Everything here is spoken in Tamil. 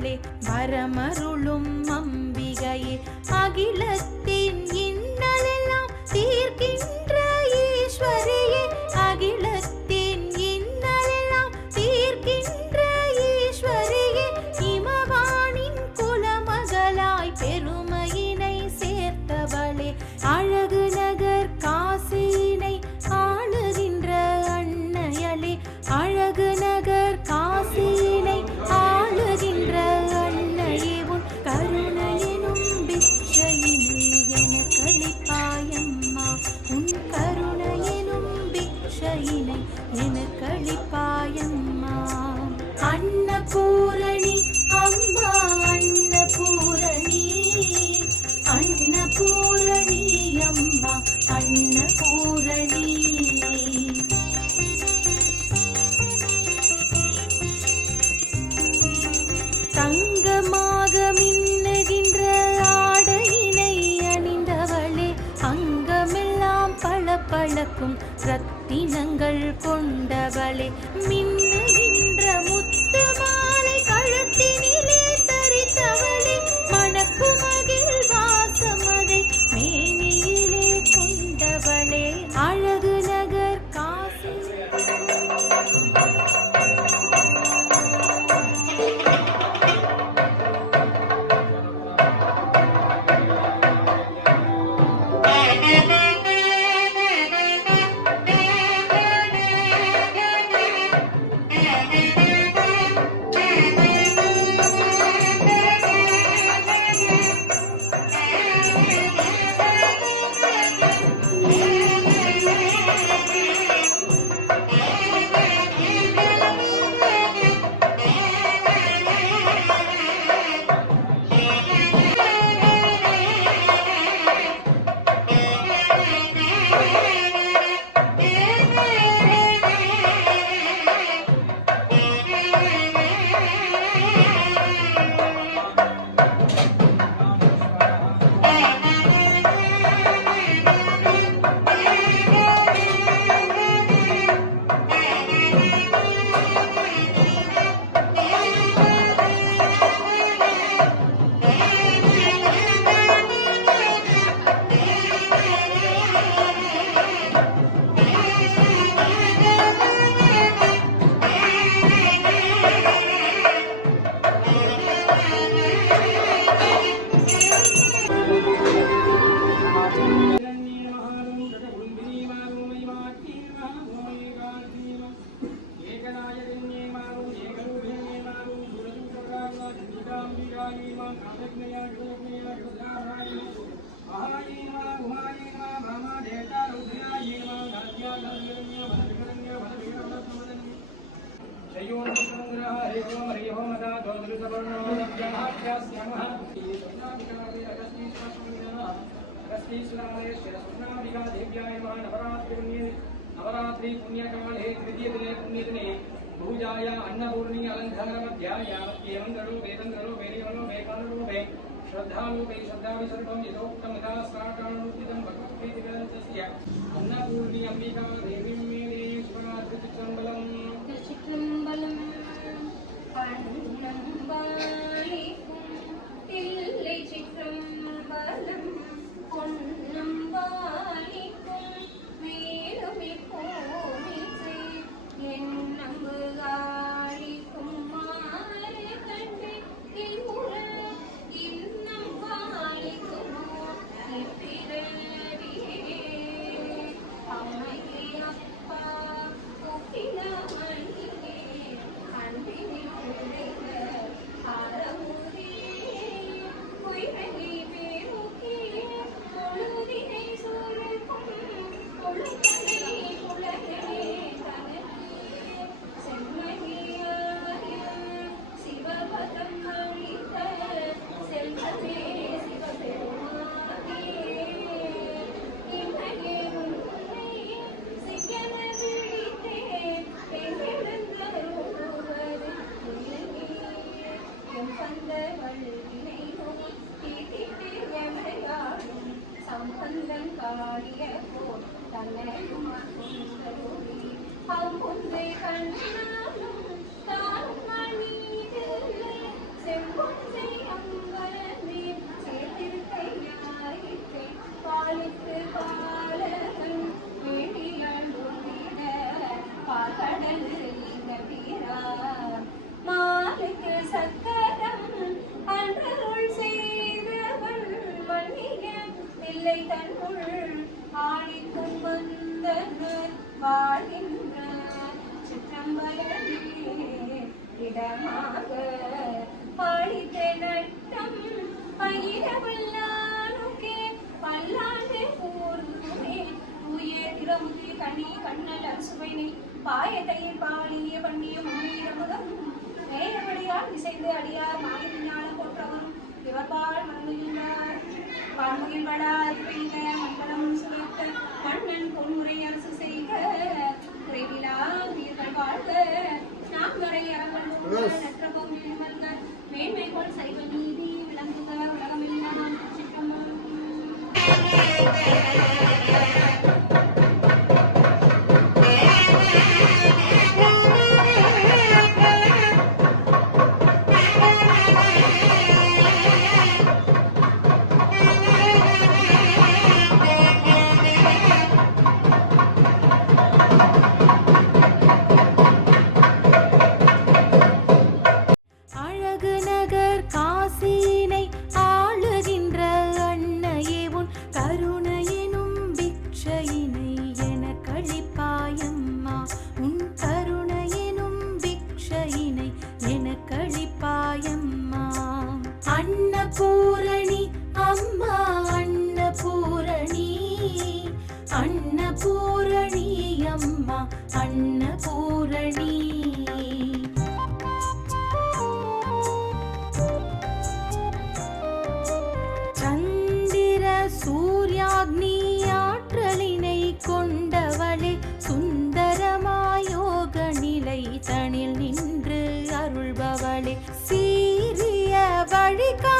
சேர்த்தவளே வரமருளும் அம்பிகையே அகிலத்தின் இன்னலெல்லாம் தீர்க்கின்ற ஈஸ்வரியே அகிலத்தின் இன்னலெல்லாம் தீர்க்கின்ற ஈஸ்வரியே இமவானின் குலமகளாய் பெருமையினை சேர்த்தவளே அழகு நகர் காசியினை ஆளுகின்ற அன்னையளே அழகு நகர் காசியினை ஆளுகின்ற அன்னையே உன் கருணையினும் பிச்சையினை எனக்களிப்பாயம்மா உன் கருணையினும் பிச்சையினை எனக்களிப்பாயம்மா அன்னபூரணி அம்மா அன்னபூரணி அன்னபூரணி அம்மா அன்னபூரணி தங்கமாக மின்னுகின்ற ஆடையினை அணிந்தவளே அங்கமெல்லாம் பளபளக்கும் ரத்தினங்கள் கொண்டவளே மின்னுகின்ற முத்து மாலை கழுத்தினிலே தரித்தவளே மணக்குமகிழ் வாசமதை மேனியிலே கொண்டவளே அழகு நகர் காசி नवरात्रि पुण्यकाले तृतीय दिने पुण्यदिने भूजाया अन्नपूर्णी अलंकारमध्याय मंगलो वेदंगलो वेदिवलो वेकानरूपे श्रद्धारूपे श्रद्धाविसर्गं यथोक्तं यथा साकारणोचितं भगवत्प्रीतिकरस्य अन्नपूर्णी अंबिका देवीं मे देश्वराधृतिचम्बलं திருச்சிற்றம்பலம் பன்னம்பாளிக்கும் தில்லை சிற்றம்பலம் பொன்னம்பாளிக்கும் மேலுமே கோமிசை என் நம்புகாளிக்கும் மாறு கண்டு இல்முற இன்னம்பாளிக்கும் இப்பிரடியே அம்மையே அப்பா ஒப்பிலமணியே அன்பினில் உழைத்த அறமுதே பொய்வெளி பேருக்கே பொழுதினை சூழ்க்கும் பொழுதனை புலகனே தனக்கே செம்மகியாய சிவபதம் அளித்த செல்வமே சிவபெருமானே இன்றையே உன்னை சிக்கன விழித்தேன் எங்கிருந்தருவது எம் பந்த வழுவினை நோய் தீட்டிட்டு எமையாடும் சம்பந்தன் காரிய போல் தன்னையும் கொண்டருளி அம்புந்தை கண்ணாலும் தானும் அணிதில்லை செம் இடமாக பாடித்த நட்டம் பயிரவல்லானுக்கே பல்லாண்டு கூர்ந்துமே தூய திறமுதிய கண்ணி கண்ணல் அரசுவைனை பாயத்தையில் பாடிய பண்ணிய முன்னீரமுதம் நேரவழியால் இசைந்து அடியார் மாயஞானம் போற்றவரும் இவர்பால் மனமுகின்றார் பான்முகில்வடார் பெய்க மங்களம் சுரக்க மன்னன் பொன்முறை அரசு செய்க குறைவிலா உயிர்கள் வாழ்க நாம் வரை அரங்கல் நற்றபம் நிமல்க மேன்மைகொள் சைவ நீதி விளங்குக உலகமெல்லாம் சிற்றம்பலம். அழகு நகர் காசியினை ஆளுகின்ற அன்னையே உன் கருணையினும் பிக்ஷையினை என கழிப்பாயம்மா உன் கருணையினும் பிக்ஷையினை என கழிப்பாயம்மா அன்னபூரணி அம்மா அன்னபூரணி அன்னபூரணி அம்மா அன்னபூரணி சந்திர சூர்யாக்னி ஆற்றலினை கொண்டவளே சுந்தரமாயோக நிலை தனில் நின்று அருள்பவளே சீரிய வழிகா